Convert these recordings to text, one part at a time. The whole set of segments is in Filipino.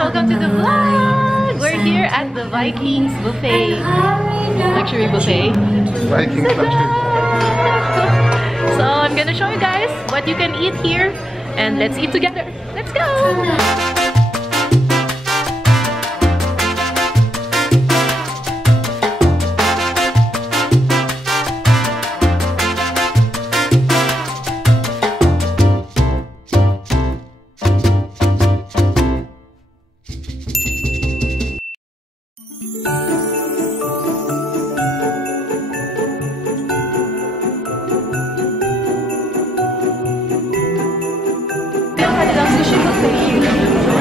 welcome to the vlog! We're here at the Vikings buffet. Luxury buffet. Vikings luxury. So I'm gonna show you guys what you can eat here and let's eat together. Let's go! Sushi buffet.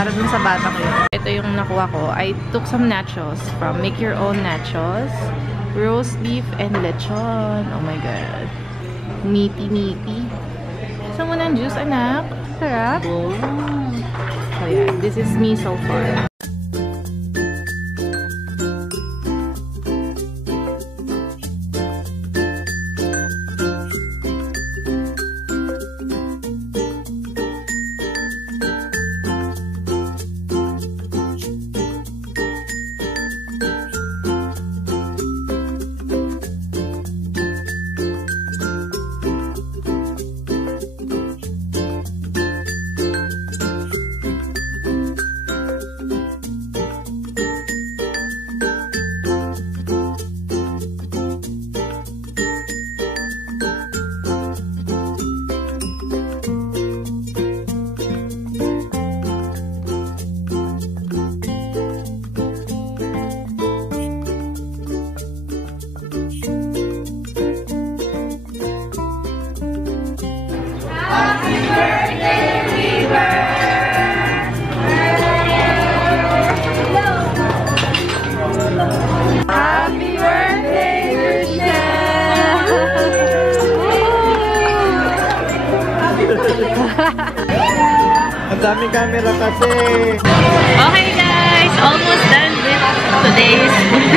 Para dun sa bata ko yun. Ito yung nakuha ko. I took some nachos from Make Your Own Nachos. Roast beef and lechon. Oh my God. Meaty. Gusto mo ng juice, anak? Sarap. So yeah, this is me so far. Ang daming camera kasi. Okay guys, almost done with today's vlog.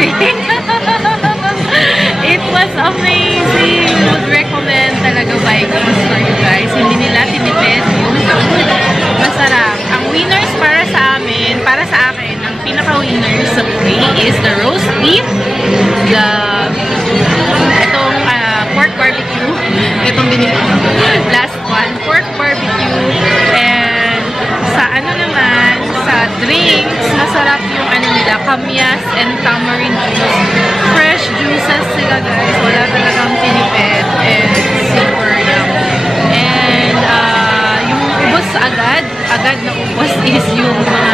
It was amazing. Would recommend talaga Vikings for you guys. Hindi nila tinipid yung food. Masarap. Ang winners para sa amin, para sa akin, ang pinaka-winners sa buffet is the roast beef, itong pork barbecue, itong binili ko. Last one, pork barbecue, and sa ano naman, sa drinks, masarap yung ano nila, kamyas and tamarind juice. Fresh juices sila guys, wala talagang tinipid, and super yummy. And yung ubos agad na ubos is yung mga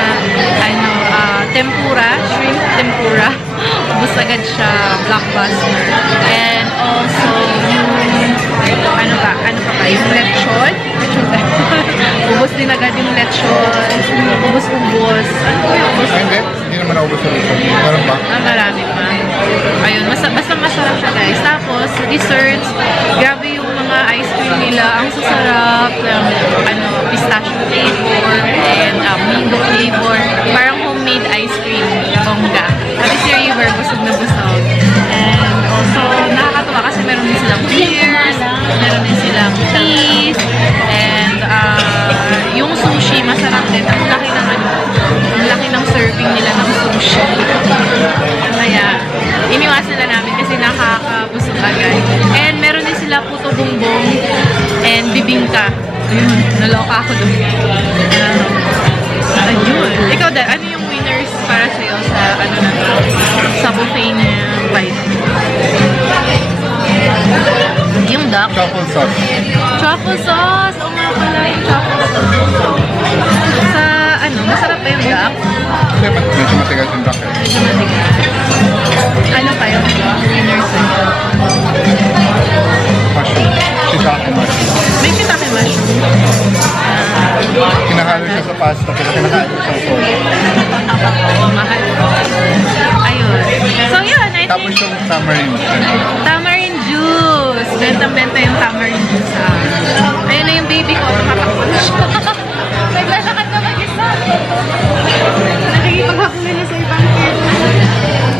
tempura, shrimp tempura. Ubos agad siya, blockbuster. And also yung ano pa ba, yung lechon. Ubos din agad yung lechon. Ubos. Ano po yung ubos? Hindi naman naubos yung lechon. Meron ba? Marami pa. Ayun, basta masarap siya guys. Tapos, desserts, grabe yung mga ice cream nila. Ang sasarap ng pistachio flavor and mango flavor. Parang homemade ice cream. Bongga. Kasi si River, busog na busog. And also, nakakatuwa kasi meron din silang beers, meron din silang teas, and yung sushi, masarap din. Ang laki ng serving nila ng sushi. Kaya, iniwasan na namin kasi nakakabusog agad. And meron din sila puto bongbong and bibingka. Ayun, naloka ako doon. Ayun. Ikaw dahil, ano yung winners para sa'yo sa sa buffet na Vikings? Yung duck? Truffle sauce. Truffle sauce! O nga pala yung truffle sauce. Sa masarap pa yung duck? Medyo matigas yung duck eh. Medyo matigas. Ano pa yung winners sa'yo? Mushroom. Shiitake mushroom. May shiitake mushroom. Kinahalo siya sa pasta, pero kinahalo siya sa soy. Oo, mahal. Ayun. So yun, I think... Tapos yung tamarind. Tamarind juice. Bentang-benta yung tamarind juice. Ayun na yung baby ko. Nakatakbo na siya. Naglalakad na mag-isa. Nakikipaghabol na sa ibang kids.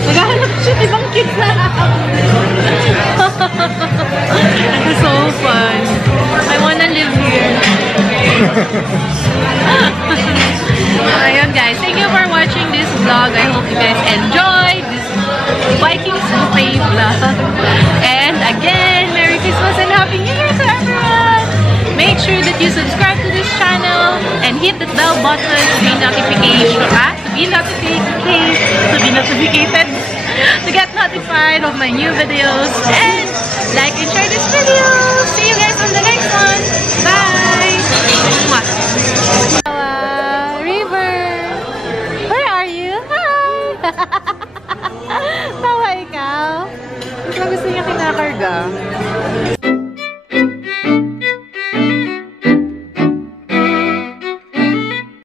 Naghahanap siya ibang kids na. It's so fun. I wanna live here. Ayun guys, thank you for watching this vlog. I hope you guys enjoyed this Vikings buffet vlog. And again, Merry Christmas and Happy New Year to everyone! Make sure that you subscribe to this channel and hit the bell button to be notificated, to get notified of my new videos. And like and share this video. See you guys on the next one. Bye!